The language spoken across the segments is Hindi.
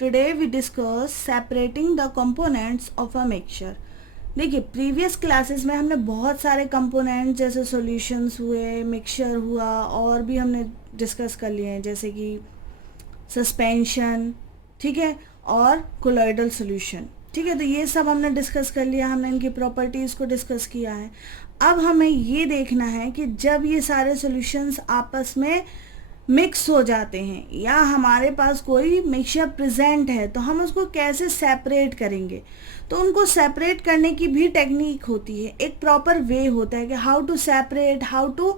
Today we discuss separating the components of a mixture. देखिए प्रीवियस क्लासेस में हमने बहुत सारे कंपोनेंट जैसे सॉल्यूशंस हुए, मिक्सचर हुआ और भी हमने डिस्कस कर लिए हैं, जैसे कि सस्पेंशन, ठीक है, और कोलॉइडल सॉल्यूशन, ठीक है। तो ये सब हमने डिस्कस कर लिया, हमने इनकी प्रॉपर्टीज़ को डिस्कस किया है। अब हमें ये देखना है कि जब ये सारे सॉल्यूशंस आपस में मिक्स हो जाते हैं या हमारे पास कोई मिक्सचर प्रेजेंट है तो हम उसको कैसे सेपरेट करेंगे। तो उनको सेपरेट करने की भी टेक्निक होती है, एक प्रॉपर वे होता है कि how to separate, how to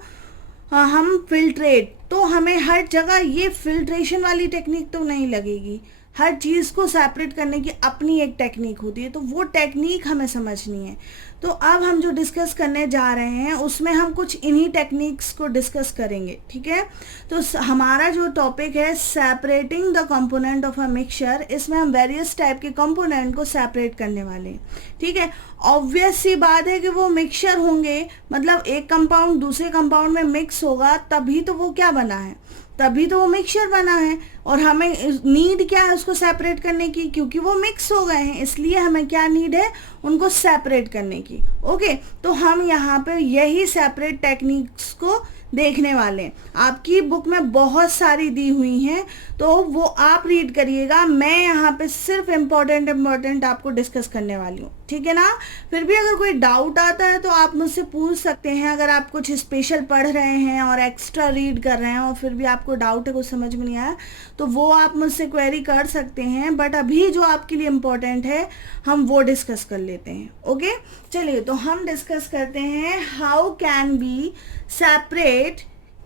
हम फिल्ट्रेट। तो हमें हर जगह ये फिल्ट्रेशन वाली टेक्निक तो नहीं लगेगी, हर चीज़ को सेपरेट करने की अपनी एक टेक्निक होती है, तो वो टेक्निक हमें समझनी है। तो अब हम जो डिस्कस करने जा रहे हैं उसमें हम कुछ इन्हीं टेक्निक्स को डिस्कस करेंगे, ठीक है। तो हमारा जो टॉपिक है separating the component of a mixture, इसमें हम वेरियस टाइप के कंपोनेंट को सेपरेट करने वाले हैं, ठीक है। ऑब्वियस सी बात है कि वो मिक्सचर होंगे, मतलब एक कंपाउंड दूसरे कंपाउंड में मिक्स होगा तभी तो वो क्या बना है, तभी तो वो मिक्सचर बना है। और हमें नीड क्या है उसको सेपरेट करने की, क्योंकि वो मिक्स हो गए हैं, इसलिए हमें क्या नीड है, उनको सेपरेट करने की। ओके, तो हम यहाँ पे यही सेपरेट टेक्निक्स को देखने वाले हैं। आपकी बुक में बहुत सारी दी हुई हैं, तो वो आप रीड करिएगा। मैं यहाँ पे सिर्फ इम्पोर्टेंट आपको डिस्कस करने वाली हूँ, ठीक है ना। फिर भी अगर कोई डाउट आता है तो आप मुझसे पूछ सकते हैं। अगर आप कुछ स्पेशल पढ़ रहे हैं और एक्स्ट्रा रीड कर रहे हैं और फिर भी आपको डाउट है, कुछ समझ में नहीं आया, तो वो आप मुझसे क्वेरी कर सकते हैं। बट अभी जो आपके लिए इम्पोर्टेंट है हम वो डिस्कस कर लेते हैं। ओके, चलिए तो हम डिस्कस करते हैं how can be separate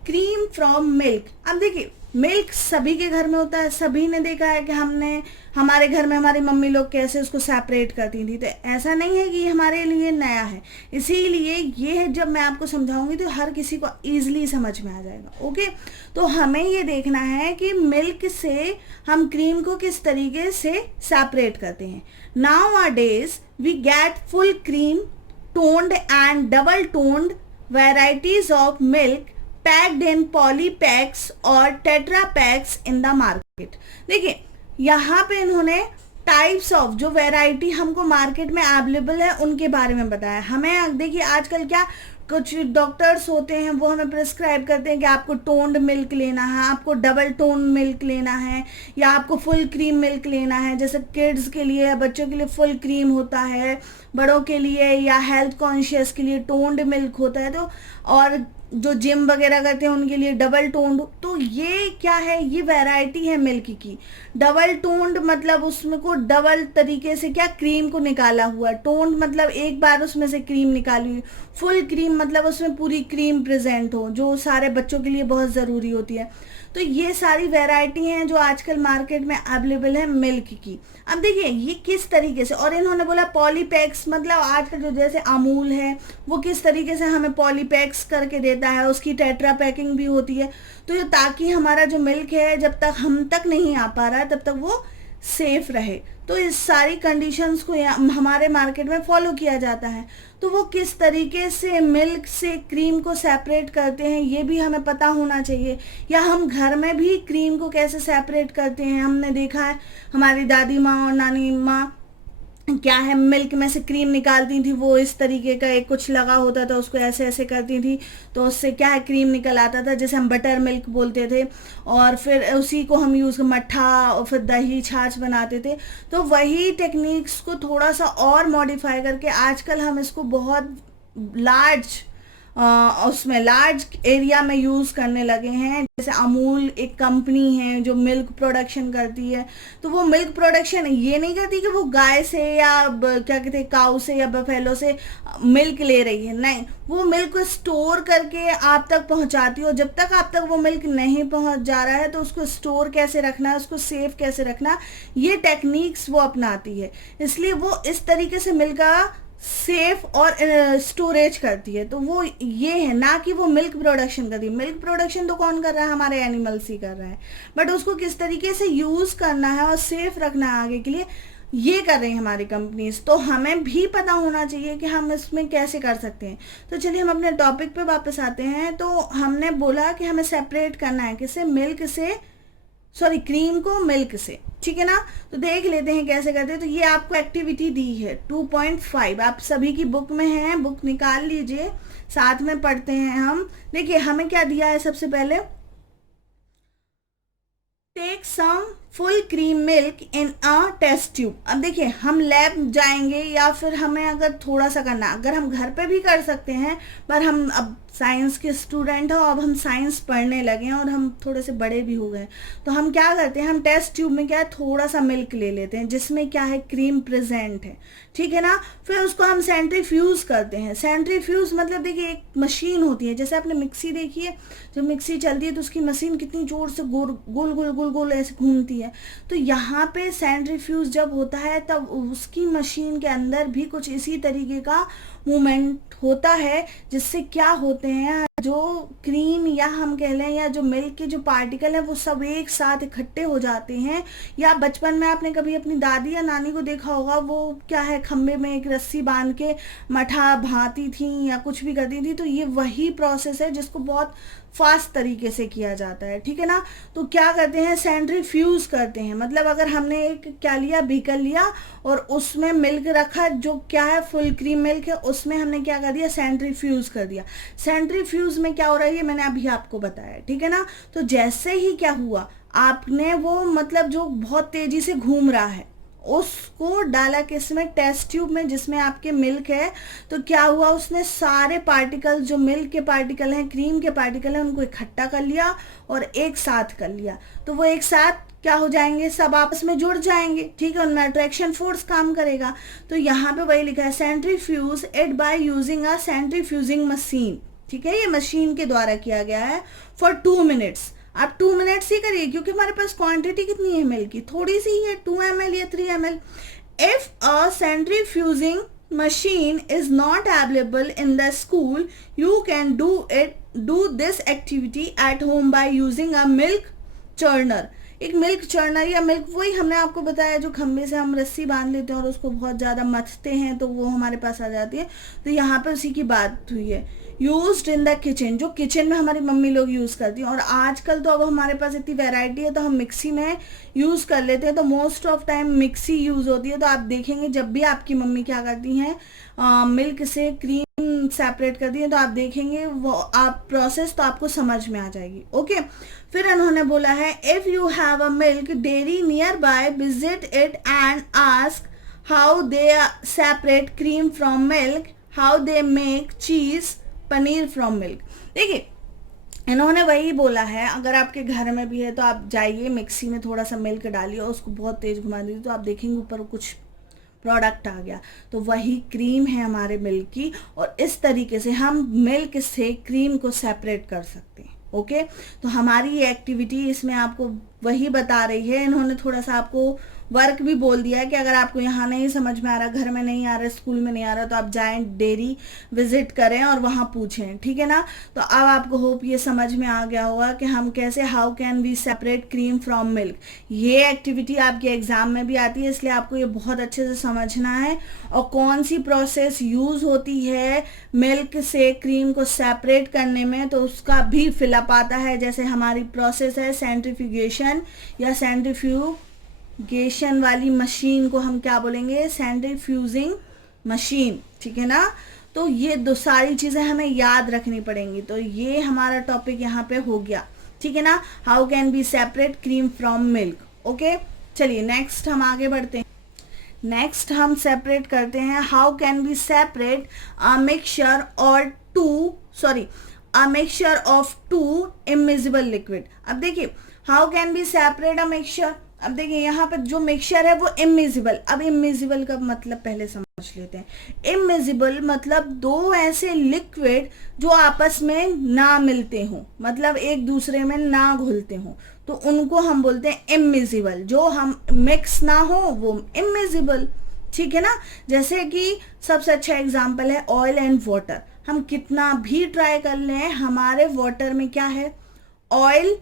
cream from milk. अब देखिए मिल्क सभी के घर में होता है, सभी ने देखा है कि हमने हमारे घर में हमारी मम्मी लोग कैसे उसको सेपरेट करती थी। तो ऐसा नहीं है कि ये हमारे लिए नया है, इसीलिए ये जब मैं आपको समझाऊंगी तो हर किसी को ईजिली समझ में आ जाएगा। ओके, तो हमें ये देखना है कि मिल्क से हम क्रीम को किस तरीके से सेपरेट करते हैं। Nowadays we get full cream, toned and double toned varieties of milk packed in poly packs और tetra packs in the market। देखिए यहाँ पे इन्होंने टाइप्स ऑफ जो वैरायटी हमको मार्केट में अवेलेबल है उनके बारे में बताया हमें। देखिए आजकल क्या कुछ डॉक्टर्स होते हैं वो हमें प्रिस्क्राइब करते हैं कि आपको टोन्ड मिल्क लेना है, आपको डबल टोन मिल्क लेना है, या आपको फुल क्रीम मिल्क लेना है। जैसे किड्स के लिए, बच्चों के लिए फुल क्रीम होता है, बड़ों के लिए या हेल्थ कॉन्शियस के लिए टोन्ड मिल्क होता है। तो और जो जिम वगैरह करते हैं उनके लिए डबल टोन्ड। तो ये क्या है, ये वैरायटी है मिल्क की। डबल टोन्ड मतलब उसमें को डबल तरीके से क्या क्रीम को निकाला हुआ, टोन्ड मतलब एक बार उसमें से क्रीम निकाली हुई, फुल क्रीम मतलब उसमें पूरी क्रीम प्रेजेंट हो, जो सारे बच्चों के लिए बहुत ज़रूरी होती है। तो ये सारी वैरायटी हैं जो आजकल मार्केट में अवेलेबल है मिल्क की। अब देखिए ये किस तरीके से, और इन्होंने बोला पॉलीपैक्स, मतलब आजकल जो जैसे अमूल है वो किस तरीके से हमें पॉलीपैक्स करके देता है, उसकी टेट्रा पैकिंग भी होती है। तो ये ताकि हमारा जो मिल्क है जब तक हम तक नहीं आ पा रहा है तब तक वो सेफ रहे। तो इस सारी कंडीशंस को हमारे मार्केट में फॉलो किया जाता है। तो वो किस तरीके से मिल्क से क्रीम को सेपरेट करते हैं ये भी हमें पता होना चाहिए। या हम घर में भी क्रीम को कैसे सेपरेट करते हैं, हमने देखा है हमारी दादी माँ और नानी माँ क्या है, मिल्क में से क्रीम निकालती थी, वो इस तरीके का एक कुछ लगा होता था, उसको ऐसे ऐसे करती थी तो उससे क्या है क्रीम निकल आता था, जैसे हम बटर मिल्क बोलते थे। और फिर उसी को हम यूज़ मट्ठा और फिर दही छाछ बनाते थे। तो वही टेक्निक्स को थोड़ा सा और मॉडिफाई करके आजकल हम इसको बहुत लार्ज उसमें लार्ज एरिया में यूज़ करने लगे हैं। जैसे अमूल एक कंपनी है जो मिल्क प्रोडक्शन करती है, तो वो मिल्क प्रोडक्शन ये नहीं करती कि वो गाय से या क्या कहते हैं काऊ से या बफेलो से मिल्क ले रही है, नहीं, वो मिल्क को स्टोर करके आप तक पहुंचाती हो। जब तक आप तक वो मिल्क नहीं पहुंच जा रहा है तो उसको स्टोर कैसे रखना है, उसको सेफ कैसे रखना, ये टेक्निक्स वो अपनाती है। इसलिए वो इस तरीके से मिल्क का सेफ और स्टोरेज करती है। तो वो ये है ना कि वो मिल्क प्रोडक्शन करती है। मिल्क प्रोडक्शन तो कौन कर रहा है, हमारे एनिमल्स ही कर रहे हैं, बट उसको किस तरीके से यूज़ करना है और सेफ रखना है आगे के लिए, ये कर रही है हमारी कंपनीज। तो हमें भी पता होना चाहिए कि हम इसमें कैसे कर सकते हैं। तो चलिए हम अपने टॉपिक पे वापस आते हैं। तो हमने बोला कि हमें सेपरेट करना है किससे, मिल्क से सॉरी क्रीम को मिल्क से, ठीक है ना। तो देख लेते हैं कैसे करते हैं। तो ये आपको एक्टिविटी दी है 2.5, आप सभी की बुक में है, बुक निकाल लीजिए, साथ में पढ़ते हैं हम। देखिए हमें क्या दिया है, सबसे पहले take some full cream milk in a test tube. अब देखिए हम लैब जाएंगे या फिर हमें अगर थोड़ा सा करना, अगर हम घर पे भी कर सकते हैं, पर हम अब साइंस के स्टूडेंट हो, अब हम साइंस पढ़ने लगे हैं और हम थोड़े से बड़े भी हो गए, तो हम क्या करते हैं, हम टेस्ट ट्यूब में क्या है थोड़ा सा मिल्क ले लेते हैं जिसमें क्या है क्रीम प्रेजेंट है, ठीक है ना। फिर उसको हम सेंट्रीफ्यूज करते हैं। सेंट्रीफ्यूज मतलब देखिए एक मशीन होती है, जैसे आपने मिक्सी देखी है, जब मिक्सी चलती है तो उसकी मशीन कितनी जोर से गोल गोल गोल गोल गोल ऐसे घूमती है। तो यहाँ पे सेंट्रीफ्यूज जब होता है तब उसकी मशीन के अंदर भी कुछ इसी तरीके का मूवमेंट होता है, जिससे क्या होते हैं जो क्रीम या हम कह लें या जो मिल्क के जो पार्टिकल है वो सब एक साथ इकट्ठे हो जाते हैं। या बचपन में आपने कभी अपनी दादी या नानी को देखा होगा, वो क्या है खम्भे में एक रस्सी बांध के मठा भाती थी या कुछ भी करती थी। तो ये वही प्रोसेस है जिसको बहुत फास्ट तरीके से किया जाता है, ठीक है ना। तो क्या करते हैं, सेंट्रीफ्यूज करते हैं। मतलब अगर हमने एक क्या लिया, बीकर लिया और उसमें मिल्क रखा जो क्या है फुल क्रीम मिल्क है, उसमें हमने क्या कर दिया, सेंट्रीफ्यूज कर दिया। सेंट्रीफ्यूज में क्या हो रहा है ये मैंने अभी आपको बताया, ठीक है ना। तो जैसे ही क्या हुआ, आपने वो मतलब जो बहुत तेजी से घूम रहा है उसको डाला किसमें, टेस्ट ट्यूब में जिसमें आपके मिल्क है। तो क्या हुआ, उसने सारे पार्टिकल जो मिल्क के पार्टिकल हैं, क्रीम के पार्टिकल हैं, उनको इकट्ठा कर लिया और एक साथ कर लिया। तो वो एक साथ क्या हो जाएंगे, सब आपस में जुड़ जाएंगे, ठीक है, उनमें अट्रैक्शन फोर्स काम करेगा। तो यहाँ पे वही लिखा है, centrifuge it by using a centrifuging machine, ठीक है, ये मशीन के द्वारा किया गया है फॉर 2 मिनट्स। आप 2 मिनट्स ही करिए क्योंकि हमारे पास क्वांटिटी कितनी है मिल्क की, थोड़ी सी ही है, 2 ml या 3 ml। If a centrifuging machine is not available in the school, you can do this activity at home by using a milk churner। एक मिल्क चर्नर या मिल्क, वही हमने आपको बताया जो खम्भे से हम रस्सी बांध लेते हैं और उसको बहुत ज़्यादा मथते हैं तो वो हमारे पास आ जाती है। तो यहाँ पे उसी की बात हुई है। यूज्ड इन द किचन, जो किचन में हमारी मम्मी लोग यूज़ करती हैं। और आजकल तो अब हमारे पास इतनी वैरायटी है तो हम मिक्सी में यूज़ कर लेते हैं, तो most of time mixie use होती है। तो आप देखेंगे जब भी आपकी मम्मी क्या करती हैं, मिल्क से क्रीम सेपरेट करती हैं, तो आप देखेंगे वो आप प्रोसेस तो आपको समझ में आ जाएगी। ओके, फिर उन्होंने बोला है if you have a milk dairy near by visit it and ask how they separate cream from milk, how they make cheese paneer from milk. देखिए इन्होंने वही बोला है, अगर आपके घर में भी है तो आप जाइए मिक्सी में थोड़ा सा मिल्क डालिए और उसको बहुत तेज घुमा दीजिए, तो आप देखेंगे ऊपर कुछ प्रोडक्ट आ गया, तो वही क्रीम है हमारे मिल्क की। और इस तरीके से हम मिल्क से क्रीम को सेपरेट कर सकते हैं। ओके, तो हमारी ये एक्टिविटी इसमें आपको वही बता रही है। इन्होंने थोड़ा सा आपको वर्क भी बोल दिया है कि अगर आपको यहाँ नहीं समझ में आ रहा, घर में नहीं आ रहा, स्कूल में नहीं आ रहा, तो आप जाएं डेयरी विजिट करें और वहाँ पूछें, ठीक है ना। तो अब आपको होप ये समझ में आ गया होगा कि हम कैसे, how can we separate cream from milk. ये एक्टिविटी आपके एग्जाम में भी आती है, इसलिए आपको ये बहुत अच्छे से समझना है। और कौन सी प्रोसेस यूज होती है मिल्क से क्रीम को सेपरेट करने में, तो उसका भी फिलअप आता है। जैसे हमारी प्रोसेस है सेंट्रीफ्यूगेशन या सेंट्रीफ्यूगेशन वाली मशीन को हम क्या बोलेंगे, सेंट्रीफ्यूजिंग मशीन, ठीक है ना। तो ये दो सारी चीज़ें हमें याद रखनी पड़ेंगी। तो ये हमारा टॉपिक यहाँ पे हो गया, ठीक है ना, how can be separate cream from milk. Okay, चलिए नेक्स्ट हम आगे बढ़ते हैं। नेक्स्ट हम सेपरेट करते हैं, how can be separate a mixture of two immiscible liquid. अब देखिए how can be separate a mixture. अब देखिए यहाँ पर जो मिक्सचर है वो इमिजिबल। अब इमिजिबल का मतलब पहले समझ लेते हैं। इमिजिबल मतलब दो ऐसे लिक्विड जो आपस में ना मिलते हों, मतलब एक दूसरे में ना घुलते हों, तो उनको हम बोलते हैं इमिजिबल। जो हम मिक्स ना हो वो इमिजिबल, ठीक है ना। जैसे कि सबसे अच्छा एग्जांपल है ऑयल एंड वाटर। हम कितना भी ट्राई कर लें, हमारे वाटर में क्या है, ऑयल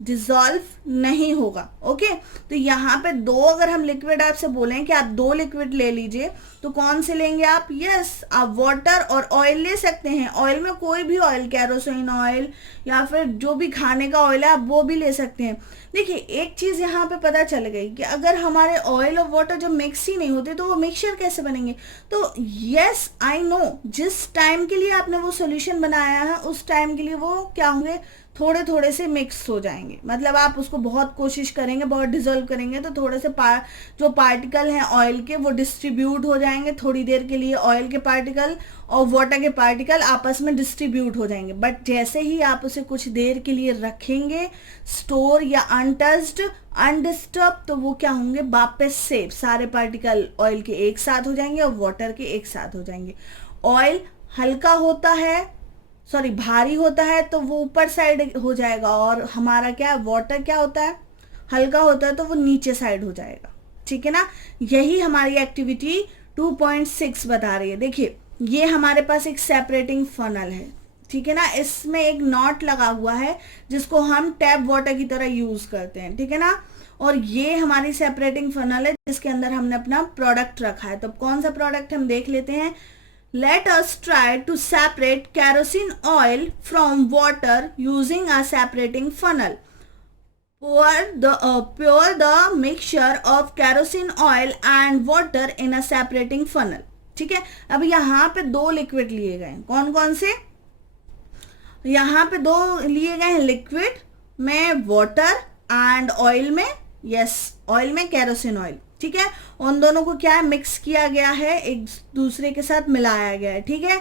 डिसॉल्व नहीं होगा। ओके, तो यहाँ पे दो अगर हम लिक्विड आपसे बोलें कि आप दो लिक्विड ले लीजिए, तो कौन से लेंगे आप? यस, आप वाटर और ऑयल ले सकते हैं। ऑयल में कोई भी ऑयल, कैरोसिन ऑयल या फिर जो भी खाने का ऑयल है आप वो भी ले सकते हैं। देखिए एक चीज़ यहाँ पे पता चल गई कि अगर हमारे ऑयल और वाटर जब मिक्स ही नहीं होते तो वो मिक्सचर कैसे बनेंगे? तो यस आई नो, जिस टाइम के लिए आपने वो सॉल्यूशन बनाया है उस टाइम के लिए वो क्या होंगे? थोड़े थोड़े से मिक्स हो जाएंगे। मतलब आप उसको बहुत कोशिश करेंगे, बहुत डिजोल्व करेंगे तो थोड़े से जो पार्टिकल हैं ऑयल के वो डिस्ट्रीब्यूट हो जाएंगे थोड़ी देर के लिए। ऑयल के पार्टिकल और वाटर के पार्टिकल आपस में डिस्ट्रीब्यूट हो जाएंगे, बट जैसे ही आप उसे कुछ देर के लिए रखेंगे स्टोर या अनटच्ड अनडिस्टर्ब, तो वो क्या होंगे? वापस से सारे पार्टिकल ऑयल के एक साथ हो जाएंगे और वाटर के एक साथ हो जाएंगे। ऑयल हल्का होता है, सॉरी भारी होता है तो वो ऊपर साइड हो जाएगा, और हमारा क्या वाटर क्या होता है? हल्का होता है तो वो नीचे साइड हो जाएगा। ठीक है ना, यही हमारी एक्टिविटी 2.6 बता रही है। देखिए ये हमारे पास एक सेपरेटिंग फनल है, ठीक है ना, इसमें एक नॉट लगा हुआ है जिसको हम टैप वाटर की तरह यूज करते हैं, ठीक है ना। और ये हमारी सेपरेटिंग फनल है जिसके अंदर हमने अपना प्रोडक्ट रखा है। तो कौन सा प्रोडक्ट हम देख लेते हैं। Let us try to separate kerosene oil from water using a separating funnel. Pour the mixture of kerosene oil and water in a separating funnel. ठीक है, अब यहाँ पे दो लिक्विड लिए गए, कौन कौन से? यहाँ पे दो लिए गए हैं लिक्विड में वाटर एंड ऑयल में, यस ऑयल में केरोसिन ऑयल, ठीक है। उन दोनों को क्या है? मिक्स किया गया है, एक दूसरे के साथ मिलाया गया है, ठीक है।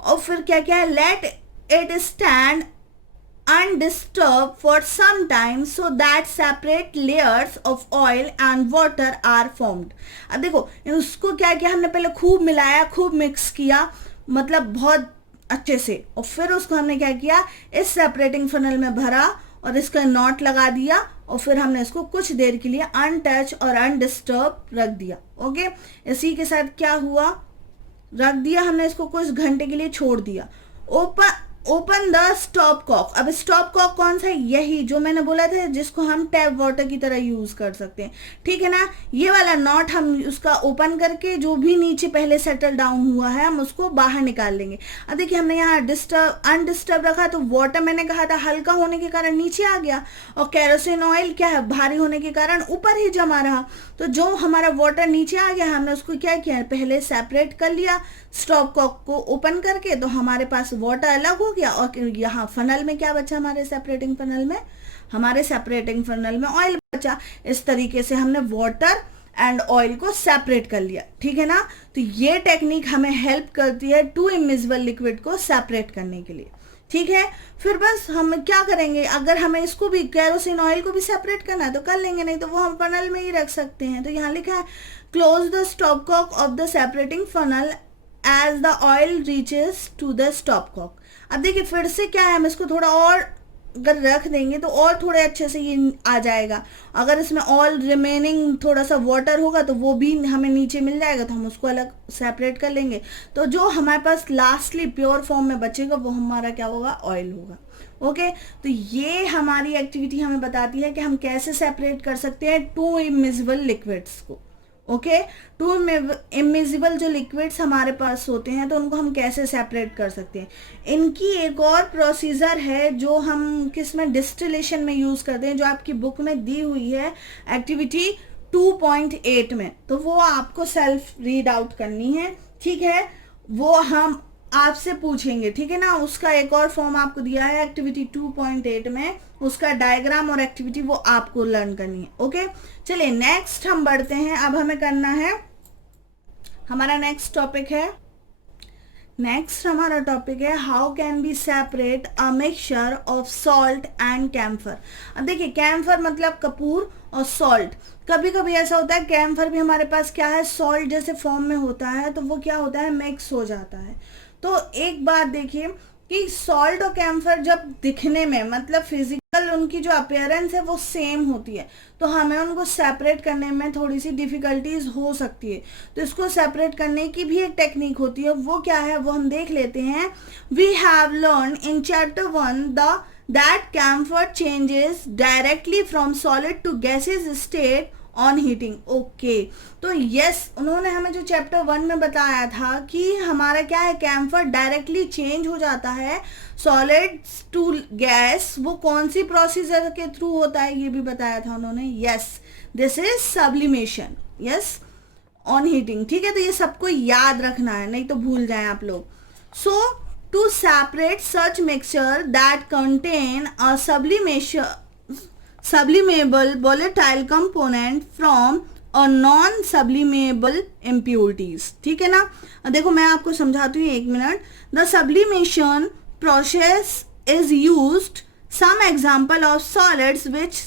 और फिर क्या क्या है? Let it stand undisturbed for some time so that separate layers of oil and water are formed. अब देखो उसको क्या किया हमने? पहले खूब मिलाया, खूब मिक्स किया, मतलब बहुत अच्छे से, और फिर उसको हमने क्या किया? इस सेपरेटिंग फनल में भरा और इसका नॉट लगा दिया, और फिर हमने इसको कुछ देर के लिए अनटच और अनडिस्टर्ब रख दिया। ओके, इसी के साथ क्या हुआ? रख दिया हमने इसको, कुछ घंटे के लिए छोड़ दिया। Open the stopcock. अब स्टॉप कॉक कौन सा है? यही जो मैंने बोला था जिसको हम टैप वाटर की तरह यूज कर सकते हैं, ठीक है ना। ये वाला नॉट हम उसका ओपन करके जो भी नीचे पहले सेटल डाउन हुआ है हम उसको बाहर निकाल लेंगे। अब देखिए हमने यहाँ अनडिस्टर्ब रखा, तो वाटर मैंने कहा था हल्का होने के कारण नीचे आ गया, और केरोसिन ऑयल क्या है? भारी होने के कारण ऊपर ही जमा रहा। तो जो हमारा वाटर नीचे आ गया हमने उसको क्या किया? पहले सेपरेट कर लिया स्टॉप कॉक को ओपन करके, तो हमारे पास वाटर अलग हो गया, और यहाँ फनल में क्या बचा? हमारे सेपरेटिंग फनल में ऑयल बचा। इस तरीके से हमने वाटर एंड ऑयल को सेपरेट कर लिया, ठीक है ना। तो ये टेक्निक हमें हेल्प करती है टू इमिजिबल लिक्विड को सेपरेट करने के लिए, ठीक है। फिर बस हम क्या करेंगे? अगर हमें इसको भी केरोसिन ऑयल को भी सेपरेट करना है तो कर लेंगे, नहीं तो वो हम फनल में ही रख सकते हैं। तो यहाँ लिखा है close the stopcock of the separating funnel as the oil reaches to the stopcock. अब देखिए फिर से क्या है, हम इसको थोड़ा और अगर रख देंगे तो और थोड़े अच्छे से ये आ जाएगा। अगर इसमें ऑल रिमेनिंग थोड़ा सा वाटर होगा तो वो भी हमें नीचे मिल जाएगा, तो हम उसको अलग सेपरेट कर लेंगे। तो जो हमारे पास लास्टली प्योर फॉर्म में बचेगा वो हमारा क्या होगा? ऑयल होगा। ओके, तो ये हमारी एक्टिविटी हमें बताती है कि हम कैसे सेपरेट कर सकते हैं टू इमिजिबल लिक्विड्स को। ओके, टू इमिजिबल जो लिक्विड्स हमारे पास होते हैं तो उनको हम कैसे सेपरेट कर सकते हैं। इनकी एक और प्रोसीजर है जो हम किस में? डिस्टिलेशन में यूज करते हैं, जो आपकी बुक में दी हुई है एक्टिविटी 2.8 में। तो वो आपको सेल्फ रीड आउट करनी है, ठीक है। वो हम आपसे पूछेंगे, ठीक है ना। उसका एक और फॉर्म आपको दिया है एक्टिविटी 2.8 में, उसका डायग्राम और एक्टिविटी वो आपको लर्न करनी है। ओके, चलिए नेक्स्ट हम बढ़ते हैं। अब हमें करना है, हमारा नेक्स्ट टॉपिक है how can be separate a mixture of salt and camphor. अब देखिए कैम्फर मतलब कपूर और सॉल्ट। कभी कभी ऐसा होता है कैम्फर भी हमारे पास क्या है? सॉल्ट जैसे फॉर्म में होता है, तो वो क्या होता है? मिक्स हो जाता है। तो एक बात देखिए कि सॉल्ट और कैम्फर जब दिखने में मतलब फिजिकल उनकी जो अपीयरेंस है वो सेम होती है, तो हमें उनको सेपरेट करने में थोड़ी सी डिफिकल्टीज हो सकती है। तो इसको सेपरेट करने की भी एक टेक्निक होती है, वो क्या है वो हम देख लेते हैं। We have learn in chapter 1 the that camphor changes directly from solid to gaseous state on heating. Okay, तो यस, उन्होंने हमें जो चैप्टर 1 में बताया था कि हमारा क्या है, कैम्फर डायरेक्टली चेंज हो जाता है सॉलिड टू गैस। वो कौन सी प्रोसीजर के थ्रू होता है ये भी बताया था उन्होंने। Yes, this is sublimation, yes, on heating. ठीक है, तो ये सबको याद रखना है, नहीं तो भूल जाएं आप लोग। So to separate such mixture that contain a sublimable volatile component from a non sublimable impurities। ठीक है ना, देखो मैं आपको समझाती हूँ, एक minute. The sublimation process is used, some example of solids which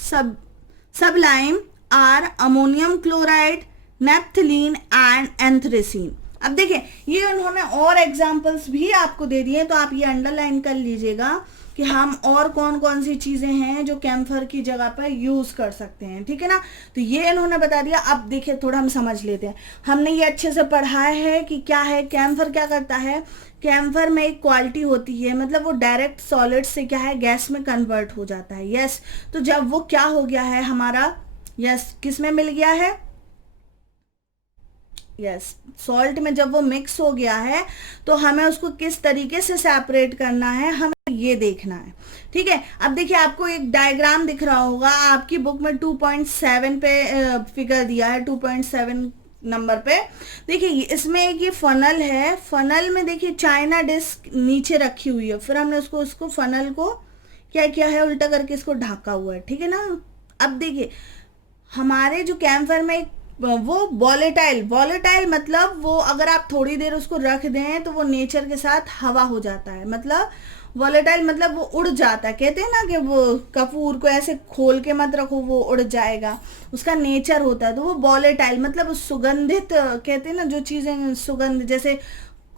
sublime are ammonium chloride, naphthalene and anthracene। अब देखिए, ये उन्होंने और एग्जाम्पल्स भी आपको दे दिए, तो आप ये अंडरलाइन कर लीजिएगा कि हम और कौन कौन सी चीजें हैं जो कैम्फर की जगह पर यूज कर सकते हैं। ठीक है ना, तो ये इन्होंने बता दिया। अब देखिए थोड़ा हम समझ लेते हैं। हमने ये अच्छे से पढ़ा है कि क्या है कैम्फर, क्या करता है। कैम्फर में एक क्वालिटी होती है, मतलब वो डायरेक्ट सॉलिड से क्या है, गैस में कन्वर्ट हो जाता है। यस, तो जब वो क्या हो गया है हमारा, यस, किस में मिल गया है, यस, सॉल्ट में जब वो मिक्स हो गया है तो हमें उसको किस तरीके से सेपरेट करना है, हमें ये देखना है। ठीक है, अब देखिए आपको एक डायग्राम दिख रहा होगा, आपकी बुक में 2.7 पे फिगर दिया है, 2.7 नंबर पे। देखिए इसमें एक ये फनल है, फनल में देखिए चाइना डिस्क नीचे रखी हुई है, फिर हमने उसको फनल को क्या किया है, उल्टा करके इसको ढका हुआ है। ठीक है ना, अब देखिए हमारे जो कैम्फर में वो वॉलेटाइल मतलब वो अगर आप थोड़ी देर उसको रख दें तो वो नेचर के साथ हवा हो जाता है। मतलब वॉलेटाइल मतलब वो उड़ जाता है, कहते हैं ना कि वो कपूर को ऐसे खोल के मत रखो वो उड़ जाएगा, उसका नेचर होता है। तो वो वॉलेटाइल मतलब सुगंधित, कहते हैं ना जो चीजें सुगंध, जैसे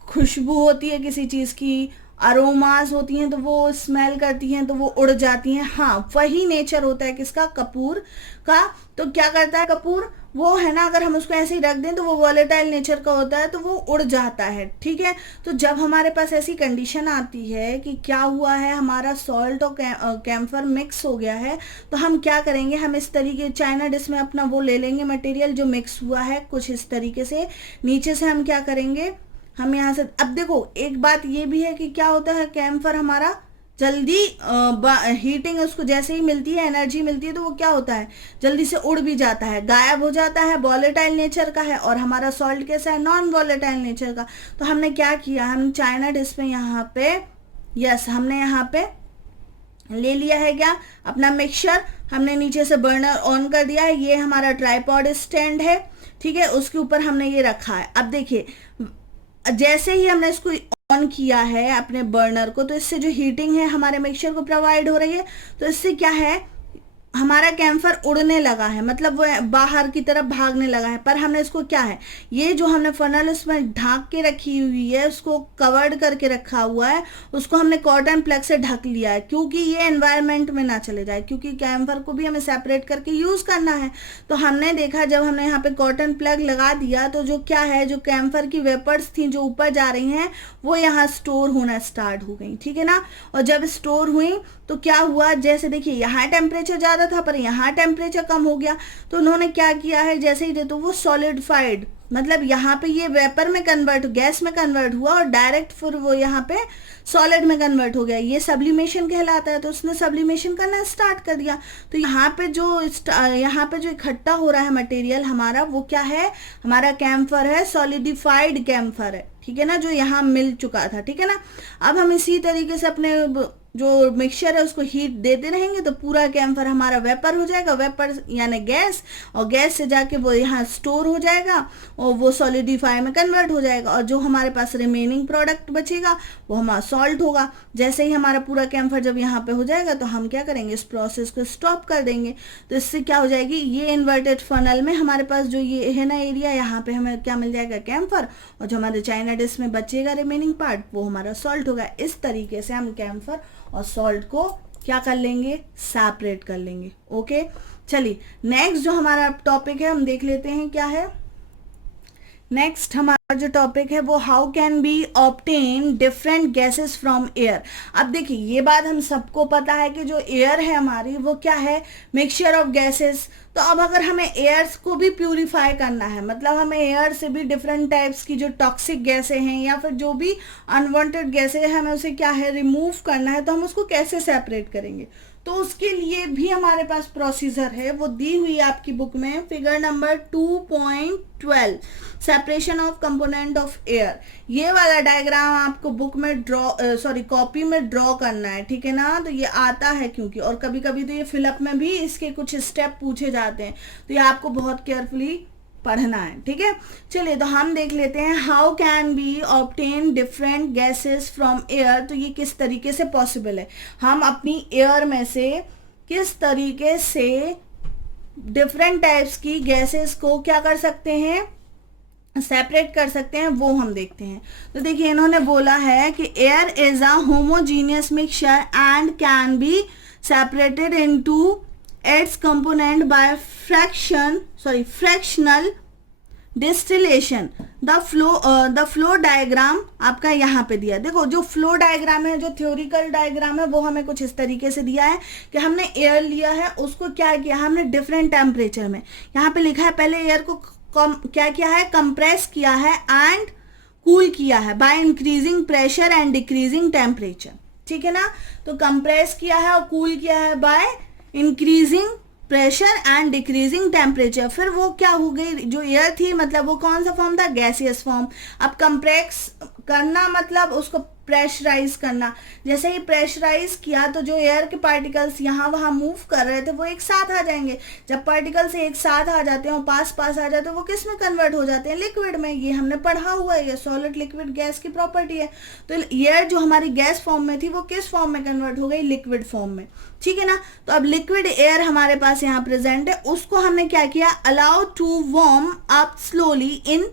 खुशबू होती है किसी चीज की, अरोमास होती हैं तो वो स्मेल करती हैं तो वो उड़ जाती हैं। हाँ, वही नेचर होता है किसका, कपूर का। तो क्या करता है कपूर, वो है ना, अगर हम उसको ऐसे ही रख दें तो वो वॉलेटाइल नेचर का होता है, तो वो उड़ जाता है। ठीक है, तो जब हमारे पास ऐसी कंडीशन आती है कि क्या हुआ है, हमारा सॉल्ट और कैम्फर मिक्स हो गया है, तो हम क्या करेंगे, हम इस तरीके चाइना डिश में अपना वो ले लेंगे मटेरियल जो मिक्स हुआ है कुछ इस तरीके से, नीचे से हम क्या करेंगे, हम यहाँ से, अब देखो एक बात ये भी है कि क्या होता है, कैम्फर हमारा जल्दी हीटिंग उसको जैसे ही मिलती है, एनर्जी मिलती है, तो वो क्या होता है, जल्दी से उड़ भी जाता है, गायब हो जाता है, वॉलेटाइल नेचर का है। और हमारा सॉल्ट कैसा है, नॉन वॉलेटाइल नेचर का। तो हमने क्या किया, हम चाइना डिश में यहाँ पे, यस, हमने यहाँ पे ले लिया है क्या, अपना मिक्सचर, हमने नीचे से बर्नर ऑन कर दिया है, ये हमारा ट्राइपॉड स्टैंड है। ठीक है, उसके ऊपर हमने ये रखा है। अब देखिए जैसे ही हमने इसको ऑन किया है अपने बर्नर को, तो इससे जो हीटिंग है हमारे मिक्सचर को प्रोवाइड हो रही है, तो इससे क्या है, हमारा कैम्फर उड़ने लगा है, मतलब वो बाहर की तरफ भागने लगा है। पर हमने इसको क्या है, ये जो हमने फनल उसमें ढाक के रखी हुई है, उसको कवर्ड करके रखा हुआ है, उसको हमने कॉटन प्लग से ढक लिया है, क्योंकि ये एनवायरनमेंट में ना चले जाए, क्योंकि कैम्फर को भी हमें सेपरेट करके यूज करना है। तो हमने देखा जब हमने यहाँ पे कॉटन प्लग लगा दिया, तो जो क्या है, जो कैम्फर की वेपर्स थी जो ऊपर जा रही हैं, वो यहाँ स्टोर होना स्टार्ट हो गई। ठीक है ना, और जब स्टोर हुई तो क्या हुआ, जैसे देखिए यहाँ टेम्परेचर ज्यादा था पर यहाँ टेम्परेचर कम हो गया, तो उन्होंने क्या किया है, जैसे ही तो वो सॉलिडिफाइड, मतलब यहाँ पे ये वेपर में कन्वर्ट, गैस में कन्वर्ट हुआ और डायरेक्ट फिर वो यहाँ पे सॉलिड में कन्वर्ट हो गया, ये सब्लिमेशन कहलाता है। तो उसने सब्लिमेशन करना स्टार्ट कर दिया। तो यहाँ पे जो इकट्ठा हो रहा है मटेरियल हमारा, वो क्या है, हमारा कैम्फर है, सॉलिडिफाइड कैम्फर है। ठीक है ना, जो यहाँ मिल चुका था। ठीक है ना, अब हम इसी तरीके से अपने जो मिक्सचर है उसको हीट देते रहेंगे, तो पूरा कैम्फर हमारा वेपर हो जाएगा, वेपर यानी गैस, और गैस से जाके वो यहाँ स्टोर हो जाएगा और वो सॉलिडिफाई में कन्वर्ट हो जाएगा, और जो हमारे पास रिमेनिंग प्रोडक्ट बचेगा वो हमारा सॉल्ट होगा। जैसे ही हमारा पूरा कैम्फर जब यहाँ पे हो जाएगा, तो हम क्या करेंगे, इस प्रोसेस को स्टॉप कर देंगे। तो इससे क्या हो जाएगी, ये इन्वर्टेड फनल में हमारे पास जो ये है ना एरिया, यहाँ पे हमें क्या मिल जाएगा, कैम्फर, और जो हमारे चाइना डिश में बचेगा रिमेनिंग पार्ट, वो हमारा सॉल्ट होगा। इस तरीके से हम कैम्फर और सॉल्ट को क्या कर लेंगे, सेपरेट कर लेंगे। ओके, चलिए नेक्स्ट जो हमारा टॉपिक है हम देख लेते हैं क्या है। नेक्स्ट हमारा जो टॉपिक है वो how can B obtain different gases from air. अब देखिए ये बात हम सबको पता है कि जो एयर है हमारी वो क्या है, मिक्सचर ऑफ गैसेस। तो अब अगर हमें एयर को भी प्यूरिफाई करना है, मतलब हमें एयर से भी डिफरेंट टाइप्स की जो टॉक्सिक गैसें हैं या फिर जो भी अनवांटेड गैसें हैं हमें उसे क्या है रिमूव करना है, तो हम उसको कैसे सेपरेट करेंगे। तो उसके लिए भी हमारे पास प्रोसीजर है, वो दी हुई है आपकी बुक में, figure number 2.12 separation of component of air. ये वाला डायग्राम आपको बुक में कॉपी में ड्रॉ करना है, ठीक है ना। तो ये आता है क्योंकि, और कभी कभी तो ये फिलअप में भी इसके कुछ स्टेप पूछे जाते हैं, तो ये आपको बहुत केयरफुली पढ़ना है, ठीक है। चलिए तो हम देख लेते हैं how can B obtain different gases from air. तो ये किस तरीके से पॉसिबल है, हम अपनी एयर में से किस तरीके से डिफरेंट टाइप्स की गैसेस को क्या कर सकते हैं, सेपरेट कर सकते हैं, वो हम देखते हैं। तो देखिए इन्होंने बोला है कि air is a homogeneous mixture and can be separated into its component by fractional distillation। the flow diagram आपका यहाँ पे दिया है। देखो जो फ्लो डायग्राम है, जो थ्योरिकल डायग्राम है, वो हमें कुछ इस तरीके से दिया है कि हमने एयर लिया है, उसको क्या किया हमने डिफरेंट टेम्परेचर में, यहाँ पे लिखा है पहले एयर को क्या किया है, कंप्रेस किया है एंड कूल किया है by increasing pressure and decreasing temperature, ठीक है ना। तो कंप्रेस किया है और कूल किया है by increasing pressure and decreasing temperature. फिर वो क्या हो गई, जो एयर थी मतलब वो कौन सा फॉर्म था, गैसियस फॉर्म। अब कंप्रेस करना मतलब उसको प्रेशराइज करना, जैसे ही प्रेशराइज किया तो जो एयर के पार्टिकल्स यहाँ वहाँ मूव कर रहे थे वो एक साथ आ जाएंगे। जब पार्टिकल्स एक साथ आ जाते हैं और पास पास आ जाते हैं वो किस में कन्वर्ट हो जाते हैं, लिक्विड में। ये हमने पढ़ा हुआ है, ये सॉलिड लिक्विड गैस की प्रॉपर्टी है। तो एयर जो हमारी गैस फॉर्म में थी वो किस फॉर्म में कन्वर्ट हो गई, लिक्विड फॉर्म में, ठीक है ना। तो अब लिक्विड एयर हमारे पास यहाँ प्रेजेंट है, उसको हमने क्या किया, allow to warm up slowly in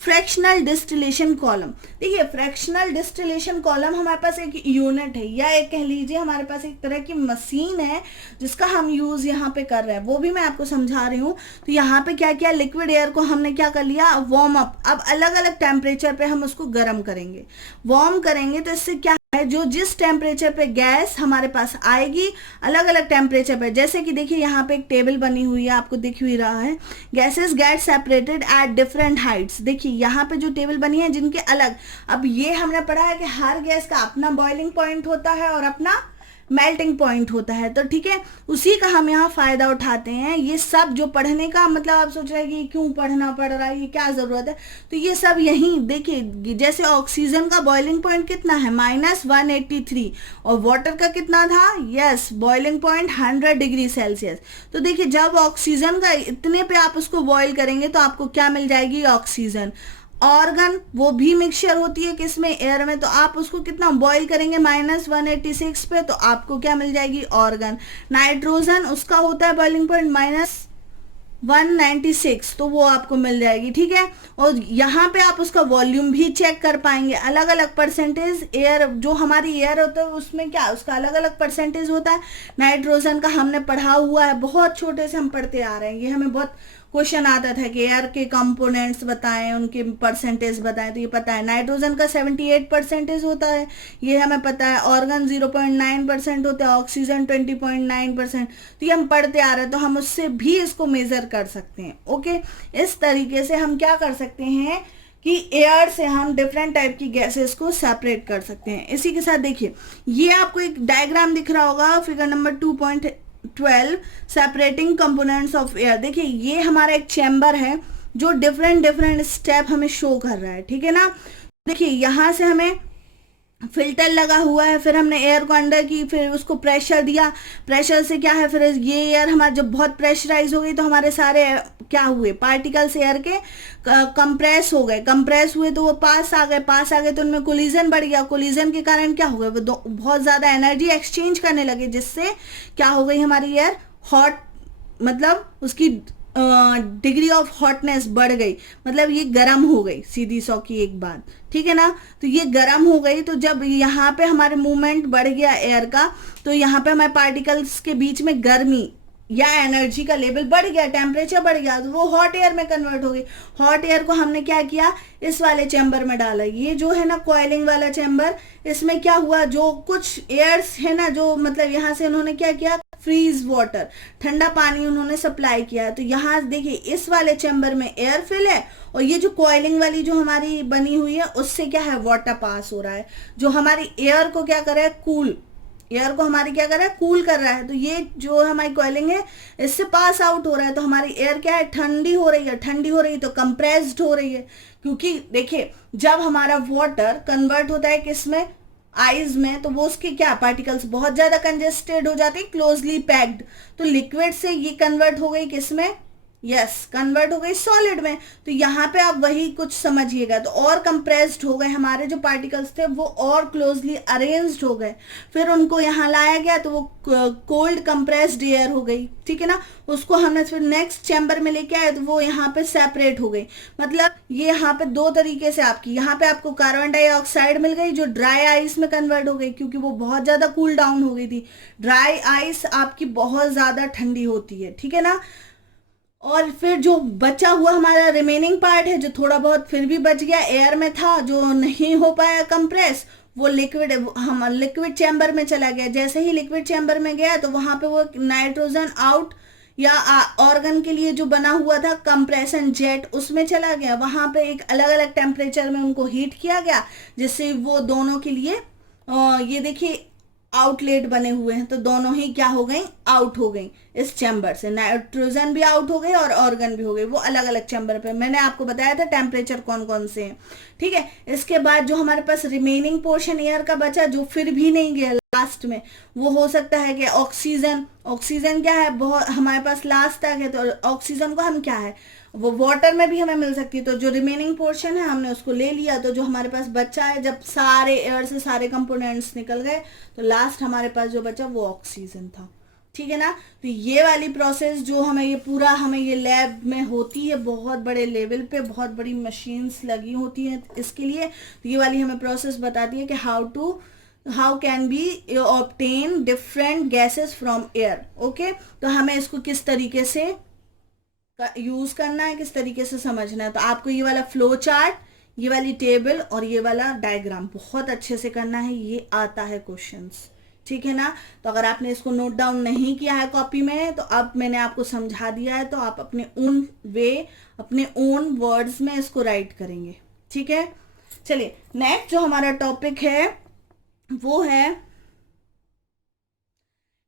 fractional distillation column. देखिए फ्रैक्शनल डिस्टिलेशन कॉलम हमारे पास एक यूनिट है, या एक कह लीजिए हमारे पास एक तरह की मशीन है जिसका हम यूज यहाँ पे कर रहे हैं, वो भी मैं आपको समझा रही हूँ। तो यहाँ पे क्या किया, लिक्विड एयर को हमने क्या कर लिया, वार्म अप। अब अलग अलग टेम्परेचर पे हम उसको गर्म करेंगे, वार्म करेंगे, तो इससे क्या है, जो जिस टेम्परेचर पे गैस हमारे पास आएगी अलग अलग टेम्परेचर पे, जैसे कि देखिए यहाँ पे एक टेबल बनी हुई है, आपको दिख ही रहा है, gases get separated at different Heights. देखिए यहाँ पे जो टेबल बनी है जिनके अलग, अब ये हमने पढ़ा है कि हर गैस का अपना बॉइलिंग पॉइंट होता है और अपना मेल्टिंग पॉइंट होता है, तो ठीक है, उसी का हम यहाँ फायदा उठाते हैं। ये सब जो पढ़ने का मतलब आप सोच रहे हैं कि क्यों पढ़ना पड़ रहा है, ये क्या जरूरत है, तो ये सब यही देखिए, जैसे ऑक्सीजन का बॉइलिंग पॉइंट कितना है -183 और वाटर का कितना था, yes boiling point 100 degree Celsius. तो देखिए जब ऑक्सीजन का इतने पे आप उसको बॉइल करेंगे तो आपको क्या मिल जाएगी, ऑक्सीजन। ऑर्गन वो भी मिक्सचर होती है किसमें, एयर में, तो आप उसको कितना बॉईल करेंगे -186 पे, तो आपको क्या मिल जाएगी, ऑर्गन। नाइट्रोजन उसका होता है बॉइलिंग पॉइंट -196, तो वो आपको मिल जाएगी, ठीक है। और यहाँ पे आप उसका वॉल्यूम भी चेक कर पाएंगे, अलग अलग परसेंटेज एयर, जो हमारी एयर होता है उसमें क्या उसका अलग अलग परसेंटेज होता है। नाइट्रोजन का हमने पढ़ा हुआ है, बहुत छोटे से हम पढ़ते आ रहे हैं, ये हमें बहुत क्वेश्चन आता था कि एयर के कंपोनेंट्स बताएं, उनके परसेंटेज बताएं, तो ये पता है नाइट्रोजन का 78% होता है, ये हमें पता है। ऑर्गन 0.9% होता है, ऑक्सीजन 20.9%, तो ये हम पढ़ते आ रहे हैं, तो हम उससे भी इसको मेजर कर सकते हैं। ओके, इस तरीके से हम क्या कर सकते हैं कि एयर से हम डिफरेंट टाइप की गैसेस को सेपरेट कर सकते हैं। इसी के साथ देखिए ये आपको एक डायग्राम दिख रहा होगा, figure number 2.12 separating components of air. देखिए ये हमारा एक चैम्बर है जो डिफरेंट स्टेप हमें शो कर रहा है, ठीक है ना। देखिए यहाँ से हमें फिल्टर लगा हुआ है, फिर हमने एयर को अंडर की, फिर उसको प्रेशर दिया, प्रेशर से क्या है, फिर ये एयर हमारा जब बहुत प्रेशराइज हो गई तो हमारे सारे क्या हुए, पार्टिकल्स एयर के कंप्रेस हो गए, कंप्रेस हुए तो वो पास आ गए तो उनमें कोलिजन बढ़ गया, कोलिजन के कारण क्या हो गया, वो बहुत ज़्यादा एनर्जी एक्सचेंज करने लगे, जिससे क्या हो गई हमारी एयर हॉट, मतलब उसकी डिग्री ऑफ हॉटनेस बढ़ गई, मतलब ये गर्म हो गई, सीधी सौ की एक बात, ठीक है ना। तो ये गर्म हो गई, तो जब यहाँ पे हमारे मूवमेंट बढ़ गया एयर का, तो यहाँ पे हमारे पार्टिकल्स के बीच में गर्मी या एनर्जी का लेवल बढ़ गया, टेम्परेचर बढ़ गया, तो वो हॉट एयर में कन्वर्ट हो गई। हॉट एयर को हमने क्या किया, इस वाले चैम्बर में डाला। ये जो है ना कॉइलिंग वाला चैम्बर, इसमें क्या हुआ, जो कुछ एयर्स है ना, जो मतलब यहाँ से उन्होंने क्या किया, फ्रीज वाटर, ठंडा पानी उन्होंने सप्लाई किया। तो यहाँ देखिए इस वाले चैम्बर में एयर फिल है, और ये जो कॉइलिंग वाली जो हमारी बनी हुई है उससे क्या है, वाटर पास हो रहा है, जो हमारी एयर को क्या कर रहा है, कूल, एयर को हमारी क्या कर रहा है, कूल कर रहा है। तो ये जो हमारी कॉइलिंग है इससे पास आउट हो रहा है, तो हमारी एयर क्या है, ठंडी हो रही है, ठंडी हो रही है तो कंप्रेस्ड हो रही है। क्योंकि देखिए जब हमारा वाटर कन्वर्ट होता है किसमें, आइस में, तो वो उसके क्या पार्टिकल्स बहुत ज्यादा कंजेस्टेड हो जाते हैं, क्लोजली पैक्ड। तो लिक्विड से ये कन्वर्ट हो गई किसमें, यस कन्वर्ट हो गई सॉलिड में। तो यहाँ पे आप वही कुछ समझिएगा, तो और कंप्रेस्ड हो गए हमारे जो पार्टिकल्स थे, वो और क्लोजली अरेंज्ड हो गए। फिर उनको यहाँ लाया गया तो वो कोल्ड कंप्रेस्ड एयर हो गई, ठीक है ना। उसको हमने फिर नेक्स्ट चैम्बर में लेके आए तो वो यहाँ पे सेपरेट हो गई। मतलब ये यहाँ पे दो तरीके से आपकी, यहाँ पे आपको कार्बन डाइऑक्साइड मिल गई जो ड्राई आइस में कन्वर्ट हो गई, क्योंकि वो बहुत ज्यादा कूल डाउन हो गई थी। ड्राई आइस आपकी बहुत ज्यादा ठंडी होती है, ठीक है ना। और फिर जो बचा हुआ हमारा रिमेनिंग पार्ट है, जो थोड़ा बहुत फिर भी बच गया, एयर में था जो नहीं हो पाया कंप्रेस, वो लिक्विड, हम लिक्विड चैम्बर में चला गया। जैसे ही लिक्विड चैम्बर में गया तो वहां पे वो नाइट्रोजन आउट या ऑर्गन के लिए जो बना हुआ था कंप्रेशन जेट, उसमें चला गया। वहां पे एक अलग अलग टेम्परेचर में उनको हीट किया गया, जिससे वो दोनों के लिए ये देखिए आउटलेट बने हुए हैं, तो दोनों ही क्या हो गई, आउट हो गई इस चैम्बर से। नाइट्रोजन भी आउट हो गई और ऑर्गन भी हो गई, वो अलग अलग चैम्बर पे। मैंने आपको बताया था टेम्परेचर कौन कौन से हैं, ठीक है। इसके बाद जो हमारे पास रिमेनिंग पोर्शन एयर का बचा, जो फिर भी नहीं गया लास्ट में, वो हो सकता है कि ऑक्सीजन। ऑक्सीजन क्या है, बहुत हमारे पास लास्ट तक है, तो ऑक्सीजन को हम क्या है, वो वाटर में भी हमें मिल सकती है। तो जो रिमेनिंग पोर्शन है हमने उसको ले लिया। तो जो हमारे पास बचा है, जब सारे एयर से सारे कंपोनेंट्स निकल गए तो लास्ट हमारे पास जो बचा वो ऑक्सीजन था, ठीक है ना। तो ये वाली प्रोसेस जो हमें ये पूरा हमें ये लैब में होती है, बहुत बड़े लेवल पे बहुत बड़ी मशीन्स लगी होती हैं इसके लिए। तो ये वाली हमें प्रोसेस बताती है कि how can B obtain different gases from air. Okay, तो हमें इसको किस तरीके से यूज करना है, किस तरीके से समझना है। तो आपको ये वाला फ्लो चार्ट, ये वाली टेबल और ये वाला डायग्राम बहुत अच्छे से करना है, ये आता है क्वेश्चंस, ठीक है ना। तो अगर आपने इसको नोट डाउन नहीं किया है कॉपी में, तो अब मैंने आपको समझा दिया है, तो आप अपने ओन वे, अपने ओन वर्ड्स में इसको राइट करेंगे, ठीक है। चलिए नेक्स्ट जो हमारा टॉपिक है वो है,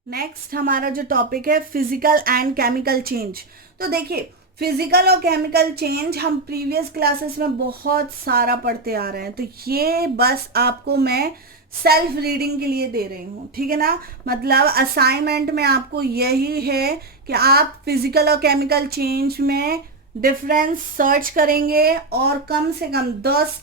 नेक्स्ट हमारा जो टॉपिक है फिजिकल एंड केमिकल चेंज। तो देखिए फिजिकल और केमिकल चेंज हम प्रीवियस क्लासेस में बहुत सारा पढ़ते आ रहे हैं, तो ये बस आपको मैं सेल्फ रीडिंग के लिए दे रही हूँ, ठीक है ना। मतलब असाइनमेंट में आपको यही है कि आप फिजिकल और केमिकल चेंज में डिफरेंस सर्च करेंगे और कम से कम 10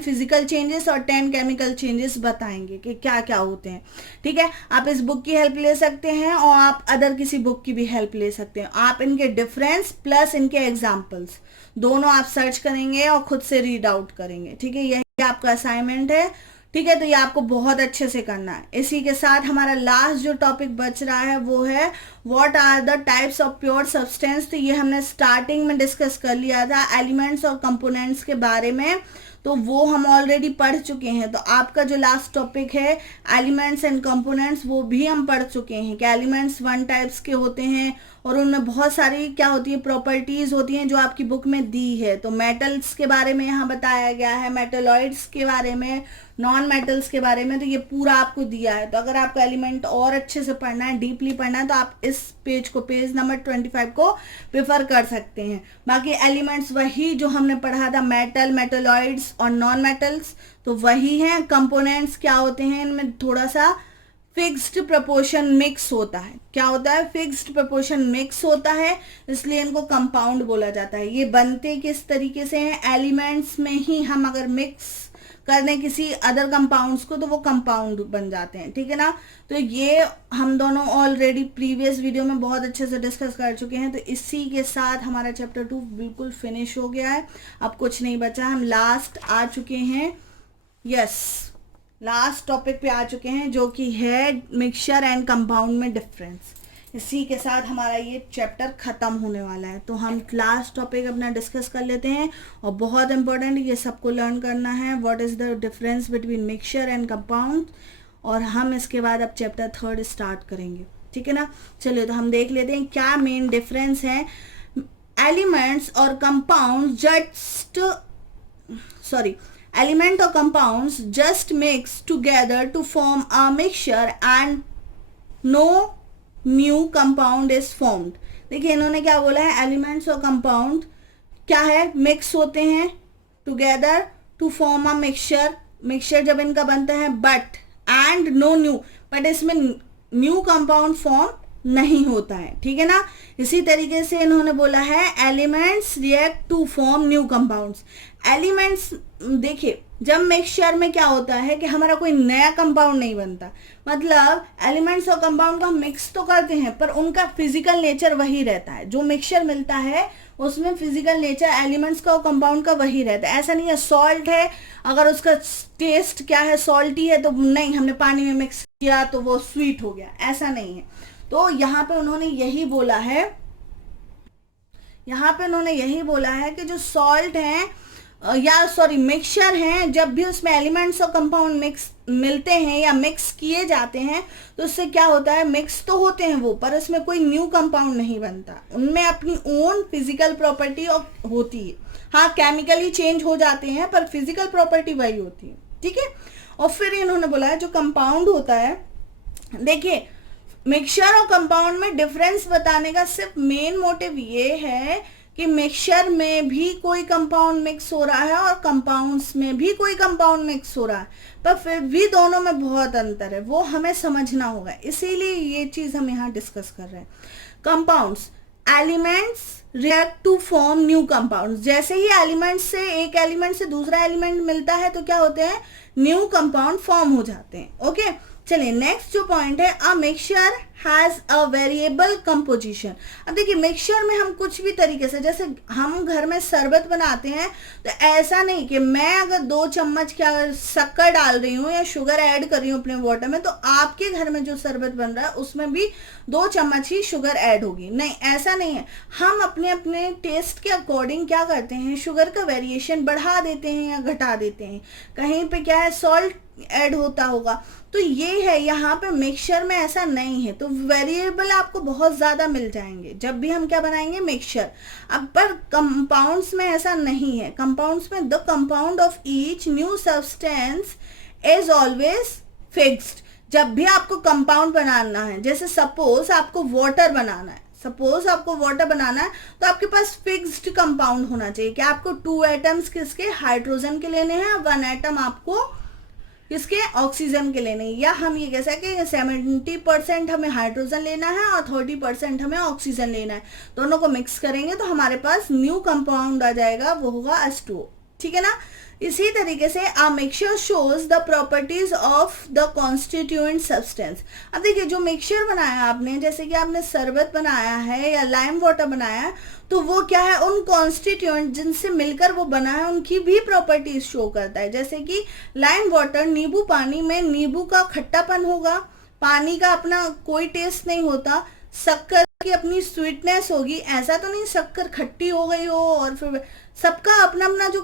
फिजिकल चेंजेस और 10 केमिकल चेंजेस बताएंगे कि क्या क्या होते हैं, ठीक है। आप इस बुक की हेल्प ले सकते हैं और आप अदर किसी बुक की भी हेल्प ले सकते हैं। आप इनके डिफरेंस प्लस इनके एग्जाम्पल्स दोनों आप सर्च करेंगे और खुद से रीड आउट करेंगे, ठीक है। यही आपका असाइनमेंट है, ठीक है। तो ये आपको बहुत अच्छे से करना है। इसी के साथ हमारा लास्ट जो टॉपिक बच रहा है वो है what are the types of pure substance. तो ये हमने स्टार्टिंग में डिस्कस कर लिया था एलिमेंट्स और कंपोनेंट्स के बारे में, तो वो हम ऑलरेडी पढ़ चुके हैं। तो आपका जो लास्ट टॉपिक है एलिमेंट्स एंड कंपोनेंट्स, वो भी हम पढ़ चुके हैं कि एलिमेंट्स 1 टाइप्स के होते हैं और उनमें बहुत सारी क्या होती है, प्रॉपर्टीज होती हैं जो आपकी बुक में दी है। तो मेटल्स के बारे में यहाँ बताया गया है, मेटलॉइड्स के बारे में, नॉन मेटल्स के बारे में, तो ये पूरा आपको दिया है। तो अगर आपको एलिमेंट और अच्छे से पढ़ना है, डीपली पढ़ना है, तो आप इस पेज को, पेज नंबर 25 को प्रेफर कर सकते हैं। बाकी एलिमेंट्स वही जो हमने पढ़ा था, मेटल, मेटलॉइड्स और नॉन मेटल्स, तो वही हैं। कंपोनेंट्स क्या होते हैं, इनमें थोड़ा सा फिक्स्ड प्रपोर्शन मिक्स होता है। क्या होता है, फिक्स्ड प्रपोर्शन मिक्स होता है, इसलिए इनको कंपाउंड बोला जाता है। ये बनते किस तरीके से हैं, एलिमेंट्स में ही हम अगर मिक्स कर दें किसी अदर कंपाउंड्स को तो वो कंपाउंड बन जाते हैं, ठीक है ना। तो ये हम दोनों ऑलरेडी प्रीवियस वीडियो में बहुत अच्छे से डिस्कस कर चुके हैं। तो इसी के साथ हमारा चैप्टर 2 बिल्कुल फिनिश हो गया है, अब कुछ नहीं बचा, हम लास्ट आ चुके हैं, यस लास्ट टॉपिक पे आ चुके हैं, जो कि है मिक्सचर एंड कंपाउंड में डिफरेंस। इसी के साथ हमारा ये चैप्टर ख़त्म होने वाला है। तो हम लास्ट टॉपिक अपना डिस्कस कर लेते हैं, और बहुत इंपॉर्टेंट ये सबको लर्न करना है, what is the difference between mixture and compound. और हम इसके बाद अब चैप्टर 3 स्टार्ट करेंगे, ठीक है ना। चलिए तो हम देख लेते हैं क्या मेन डिफरेंस है एलिमेंट्स और compound element or compounds just mix together to form a mixture and no new compound is formed। देखिए इन्होंने क्या बोला है, एलिमेंट्स और कंपाउंड क्या है, मिक्स होते हैं together to form a mixture जब इनका बनता है, but and no new, but इसमें न्यू कंपाउंड फॉर्म नहीं होता है, ठीक है ना। इसी तरीके से इन्होंने बोला है elements react to form new compounds. Elements देखिए जब मिक्सचर में क्या होता है कि हमारा कोई नया कंपाउंड नहीं बनता, मतलब एलिमेंट्स और कंपाउंड को हम मिक्स तो करते हैं पर उनका फिजिकल नेचर वही रहता है। जो मिक्सचर मिलता है उसमें फिजिकल नेचर एलिमेंट्स का और कंपाउंड का वही रहता है। ऐसा नहीं है सॉल्ट है, अगर उसका टेस्ट क्या है सॉल्टी है तो नहीं हमने पानी में मिक्स किया तो वो स्वीट हो गया, ऐसा नहीं है। तो यहाँ पे उन्होंने यही बोला है, कि जो सॉल्ट है मिक्सचर हैं, जब भी उसमें एलिमेंट्स और कंपाउंड मिक्स मिलते हैं या मिक्स किए जाते हैं तो उससे क्या होता है, मिक्स तो होते हैं वो, पर उसमें कोई न्यू कंपाउंड नहीं बनता, उनमें अपनी ओन फिजिकल प्रॉपर्टी होती है। हाँ केमिकली चेंज हो जाते हैं पर फिजिकल प्रॉपर्टी वही होती है, ठीक है। और फिर इन्होंने बोला है जो कंपाउंड होता है, देखिए मिक्सचर और कंपाउंड में डिफरेंस बताने का सिर्फ मेन मोटिव ये है कि मिक्सचर में भी कोई कंपाउंड मिक्स हो रहा है और कंपाउंड्स में भी कोई कंपाउंड मिक्स हो रहा है, पर फिर भी दोनों में बहुत अंतर है, वो हमें समझना होगा, इसीलिए ये चीज हम यहाँ डिस्कस कर रहे हैं। Compounds, elements react to form new compounds. जैसे ही एक एलिमेंट से दूसरा एलिमेंट मिलता है तो क्या होते हैं, न्यू कंपाउंड फॉर्म हो जाते हैं। ओके चलिए नेक्स्ट जो पॉइंट है, a mixture has a variable composition. अब देखिए मिक्सचर में हम कुछ भी तरीके से, जैसे हम घर में शरबत बनाते हैं तो ऐसा नहीं कि मैं अगर 2 चम्मच क्या शक्कर डाल रही हूँ या शुगर ऐड कर रही हूँ अपने वाटर में तो आपके घर में जो शरबत बन रहा है उसमें भी 2 चम्मच ही शुगर ऐड होगी, नहीं ऐसा नहीं है। हम अपने अपने टेस्ट के अकॉर्डिंग क्या करते हैं, शुगर का वेरिएशन बढ़ा देते हैं या घटा देते हैं, कहीं पे क्या है सॉल्ट ऐड होता होगा। तो ये है, यहाँ पे मिक्सचर में ऐसा नहीं है, तो वेरिएबल आपको बहुत ज्यादा मिल जाएंगे जब भी हम क्या बनाएंगे मिक्सचर। अब पर कंपाउंड्स में ऐसा नहीं है, कंपाउंड्स में the compound of each new substance is always fixed. जब भी आपको कंपाउंड बनाना है, जैसे सपोज आपको वाटर बनाना है तो आपके पास फिक्स्ड कंपाउंड होना चाहिए कि आपको 2 एटम्स किसके, हाइड्रोजन के लेने हैं, 1 एटम आपको किसके, ऑक्सीजन के लेने, या हम ये कह सकते हैं 70% हमें हाइड्रोजन लेना है और 30% हमें ऑक्सीजन लेना है। दोनों को मिक्स करेंगे तो हमारे पास न्यू कंपाउंड आ जाएगा, वो होगा H2O, ठीक है ना। इसी तरीके से a mixture shows the properties of the constituent substance. अब देखिए जो मिक्सचर बनाया आपने, जैसे कि आपने शरबत बनाया है या लाइम वाटर बनाया है, तो वो क्या है, उन कॉन्स्टिट्यूएंट जिनसे मिलकर वो बना है उनकी भी प्रॉपर्टीज शो करता है। जैसे कि लाइम वाटर, नींबू पानी में नींबू का खट्टापन होगा, पानी का अपना कोई टेस्ट नहीं होता, शक्कर की अपनी स्वीटनेस होगी, ऐसा तो नहीं शक्कर खट्टी हो गई हो, और फिर सबका अपना अपना जो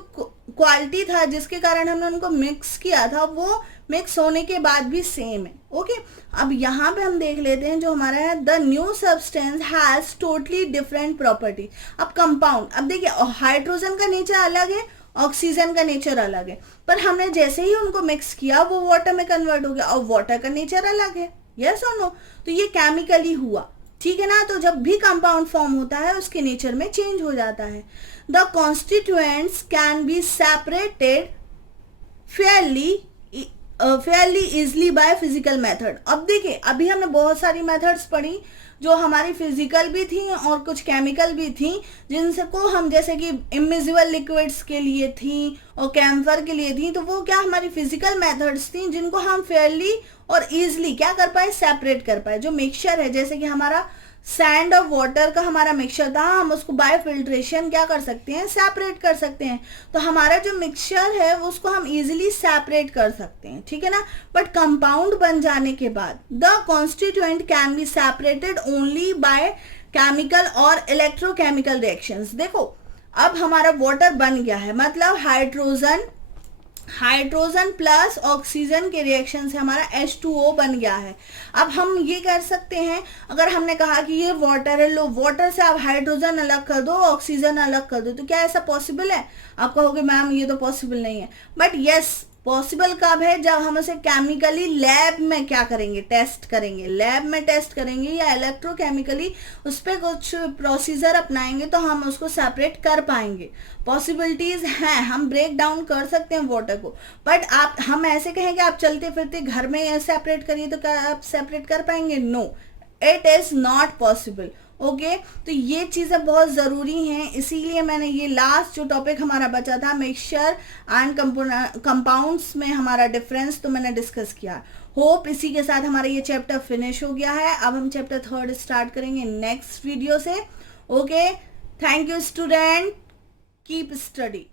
क्वालिटी था जिसके कारण हमने उनको मिक्स किया था वो मिक्स होने के बाद भी सेम है। ओके अब यहाँ पे हम देख लेते हैं जो हमारा है, the new substance has totally different property. अब कंपाउंड, अब देखिए हाइड्रोजन का नेचर अलग है, ऑक्सीजन का नेचर अलग है, पर हमने जैसे ही उनको मिक्स किया वो वाटर में कन्वर्ट हो गया और वाटर का नेचर अलग है, यस और नो। तो ये केमिकली हुआ, ठीक है ना। तो जब भी कंपाउंड फॉर्म होता है उसके नेचर में चेंज हो जाता है। The constituents can be separated Fairlie easily by physical method. अब देखिए अभी हमने बहुत सारी मेथड्स पढ़ी जो हमारी फिजिकल भी थी और कुछ केमिकल भी थी, जिनसे को हम जैसे कि इमिजिबल लिक्विड्स के लिए थी और कैम्फर के लिए थी, तो वो क्या हमारी फिजिकल मेथड्स थी जिनको हम फेयरली और इजली क्या कर पाए, सेपरेट कर पाए। जो मिक्सचर है जैसे कि हमारा सैंड और वाटर का हमारा मिक्सचर था, हम उसको बाय फिल्ट्रेशन क्या कर सकते हैं, सेपरेट कर सकते हैं। तो हमारा जो मिक्सचर है उसको हम इजीली सेपरेट कर सकते हैं, ठीक है ना। बट कंपाउंड बन जाने के बाद the constituent can be separated only by chemical और इलेक्ट्रोकेमिकल रिएक्शंस। देखो अब हमारा वाटर बन गया है, मतलब हाइड्रोजन प्लस ऑक्सीजन के रिएक्शन से हमारा H2O बन गया है। अब हम ये कर सकते हैं, अगर हमने कहा कि ये वाटर है, लो वाटर से आप हाइड्रोजन अलग कर दो, ऑक्सीजन अलग कर दो, तो क्या ऐसा पॉसिबल है? आप कहोगे मैम ये तो पॉसिबल नहीं है, बट यस पॉसिबल कब है, जब हम उसे केमिकली लैब में क्या करेंगे, टेस्ट करेंगे, लैब में टेस्ट करेंगे या इलेक्ट्रोकेमिकली उस पर कुछ प्रोसीजर अपनाएंगे तो हम उसको सेपरेट कर पाएंगे। पॉसिबिलिटीज हैं, हम ब्रेक डाउन कर सकते हैं वाटर को। बट हम ऐसे कहेंगे आप चलते फिरते घर में सेपरेट करिए तो क्या आप सेपरेट कर पाएंगे? No, it is not possible. Okay, तो ये चीज़ें बहुत ज़रूरी हैं, इसीलिए मैंने ये लास्ट जो टॉपिक हमारा बचा था मिक्सचर एंड कंपाउंड्स में हमारा डिफरेंस, तो मैंने डिस्कस किया। होप इसी के साथ हमारा ये चैप्टर फिनिश हो गया है। अब हम चैप्टर 3 स्टार्ट करेंगे नेक्स्ट वीडियो से। Okay, thank you student, keep study.